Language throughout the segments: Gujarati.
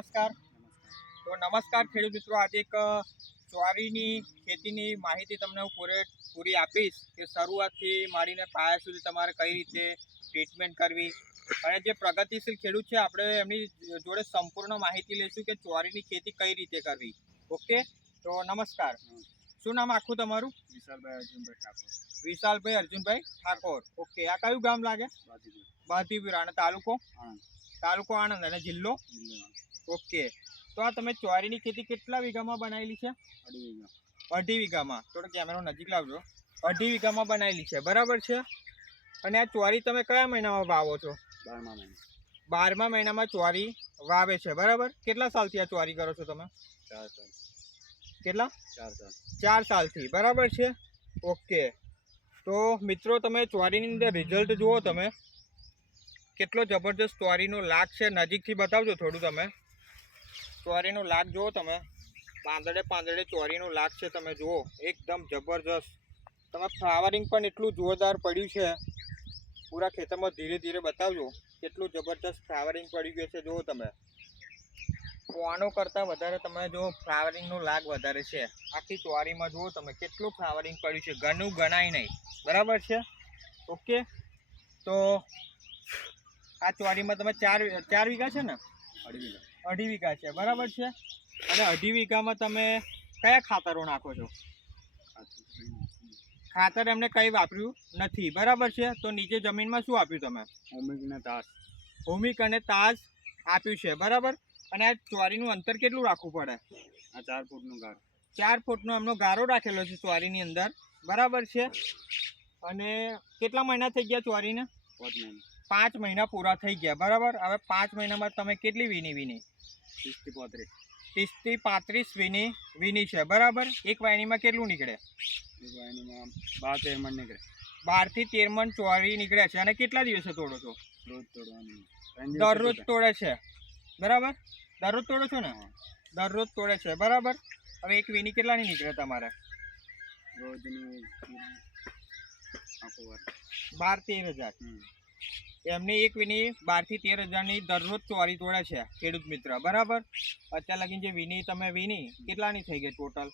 નમસ્કાર. તો નમસ્કાર ખેડૂત મિત્રો આજે એક ચોરીની ખેતીની માહિતી તમને હું પૂરે પૂરી આપીશ કે શરૂઆતથી માંડીને પાયા સુધી તમારે કઈ રીતે ટ્રીટમેન્ટ કરવી અને જે પ્રગતિશીલ ખેડૂત છે આપણે એમની જોડે સંપૂર્ણ માહિતી લઈશું કે ચોરીની ખેતી કઈ રીતે કરવી. ઓકે? તો નમસ્કાર. શું નામ આખું તમારું? વિશાલભાઈ અર્જુનભાઈ ઠાકોર. વિશાલભાઈ અર્જુનભાઈ ઠાકોર. ઓકે આ કયું ગામ લાગે? બાધીપુરા અને તાલુકો? તાલુકો આણંદ અને જિલ્લો? ઓકે. તો આ તમે ચોરીની ખેતી કેટલા વીઘામાં બનાવેલી છે? અઢી વીઘા. અઢી વીઘામાં. થોડો કેમેરો નજીક લાવજો. અઢી વીઘામાં બનાવેલી છે. બરાબર છે? અને આ ચોરી તમે કયા મહિનામાં વાવો છો? બારમા મહિના. બારમા મહિનામાં ચોરી વાવે છે. બરાબર? કેટલા સાલથી આ ચોરી કરો છો તમે? ચાર સાલ. કેટલા? ચાર સાલ. ચાર સાલથી. બરાબર છે? ઓકે. તો મિત્રો તમે ચોરીની અંદર રિઝલ્ટ જુઓ તમે. કેટલો જબરદસ્ત ચોરીનો લાગ છે. નજીકથી બતાવજો થોડું તમે. ચોરીનો લાગ જુઓ તમે. પાંદડે પાંદડે ચોરીનું લાગ છે તમે જુઓ. એકદમ જબરજસ્ત. તમે ફ્લાવરિંગ પણ એટલું જોરદાર પડ્યું છે. પૂરા ખેતરમાં ધીરે ધીરે બતાવજો. કેટલું જબરજસ્ત ફ્લાવરિંગ પડી ગયું છે જુઓ તમે. પોવાનો કરતાં વધારે તમે જો ફ્લાવરિંગનું લાગ વધારે છે. આખી ચોરીમાં જુઓ તમે, કેટલું ફ્લાવરિંગ પડ્યું છે. ઘણું ગણાય નહીં. બરાબર છે? ઓકે? તો આ ચોરીમાં તમે ચાર ચાર વીઘા છે ને? અઢી વીઘા. અઢી વીઘા છે બરાબર છે? અને અઢી વીઘામાં તમે કયા ખાતરો નાખો છો. ખાતર એમને કંઈ વાપર્યું નથી બરાબર છે? તો નીચે જમીનમાં શું આપ્યું તમે? ઓમિકને તાસ હોમિક અને તાસ આપ્યું છે બરાબર? અને આ ચોરીનું અંતર કેટલું રાખવું પડે? આ ચાર ફૂટનું ગારો. ચાર ફૂટનો એમનો ગારો રાખેલો છે ચોરીની અંદર બરાબર છે? અને કેટલા મહિના થઈ ગયા ચોરીને? પાંચ મહિના. પૂરા થઈ ગયા બરાબર? હવે પાંચ મહિનામાં તમે કેટલી વીની વીણી? ત્રીસથી પોત્રીસ. ત્રીસથી પાંત્રીસ વિની વિની છે બરાબર? એક વાયણીમાં કેટલું નીકળે? એક વાયણીમાં બાર તેર મણ નીકળે. બારથી તેર મણ ચોરી નીકળે છે. અને કેટલા દિવસે તોડો છો? રોજ તોડવાનું. દરરોજ તોડે. છે. બરાબર? દરરોજ તોડો છો ને? દરરોજ તોડે છે. બરાબર? હવે એક વીણી કેટલાની નીકળે તમારે? રોજનું બાર તેર હજાર. એમને એક વિની બારથી તેર હજારની દરરોજ ચોરી તોડે છે ખેડૂત મિત્ર. બરાબર? અત્યાર લગીને જે વિની તમે વિની કેટલાની થઈ ગઈ ટોટલ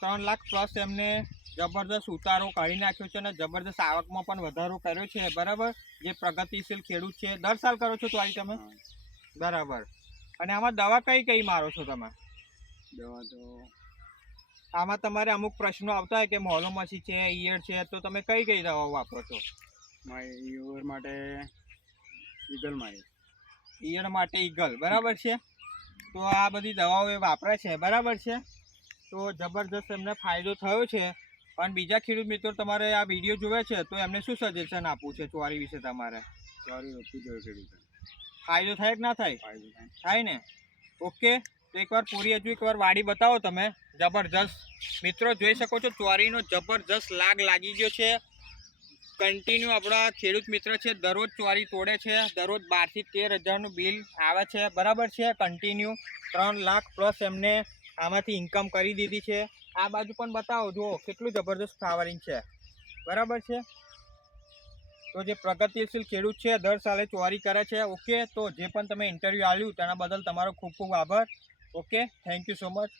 ત્રણ લાખ પ્લસ એમને જબરદસ્ત ઉતારો કાઢી નાખ્યો છે અને જબરદસ્ત આવકમાં પણ વધારો કર્યો છે બરાબર? જે પ્રગતિશીલ ખેડૂત છે દર સાલ કરો છો ચોરી તમે? બરાબર. અને આમાં દવા કઈ કઈ મારો છો તમે? દવા તો આમાં તમારે અમુક પ્રશ્નો આવતા હોય કે મોલોમસી છે ઈયળ છે તો તમે કઈ કઈ દવાઓ વાપરો છો? ઈયળ માટે ઈગલ મારી ઈયળ માટે ઈગલ બરાબર છે? તો આ બધી દવાઓ એ વાપરે છે બરાબર છે? તો જબરદસ્ત એમને ફાયદો થયો છે. પણ બીજા ખેડૂત મિત્રો તમારે આ વીડિયો જોવે છે તો એમને શું સજેશન આપવું છે ચોરી વિશે તમારે? ચોરી રોકવી જોઈએ ખેડૂત. ફાયદો થાય કે ના થાય? ફાયદો થાય. થાય ને? ઓકે તો એકવાર પૂરી હજુ એકવાર વાડી બતાવો તમે. જબરજસ્ત. મિત્રો જોઈ શકો છો ચોરીનો જબરજસ્ત લાગ લાગી ગયો છે. કન્ટિન્યુ આપણા ખેડૂત મિત્ર છે, દરરોજ ચોરી તોડે છે, દરરોજ બારથી તેર હજારનું બિલ આવે છે, બરાબર છે? કન્ટિન્યુ ત્રણ લાખ પ્લસ એમને આમાંથી ઇન્કમ કરી દીધી છે. આ બાજુ પણ બતાવો, જુઓ, કેટલું જબરદસ્ત ફ્લાવરિંગ છે. બરાબર છે? તો જે પ્રગતિશીલ ખેડૂત છે, દર સાલે ચોરી કરે છે, ઓકે? તો જે પણ તમે ઇન્ટરવ્યૂ આવ્યું તેના બદલ તમારો ખૂબ ખૂબ આભાર. Okay? Thank you so much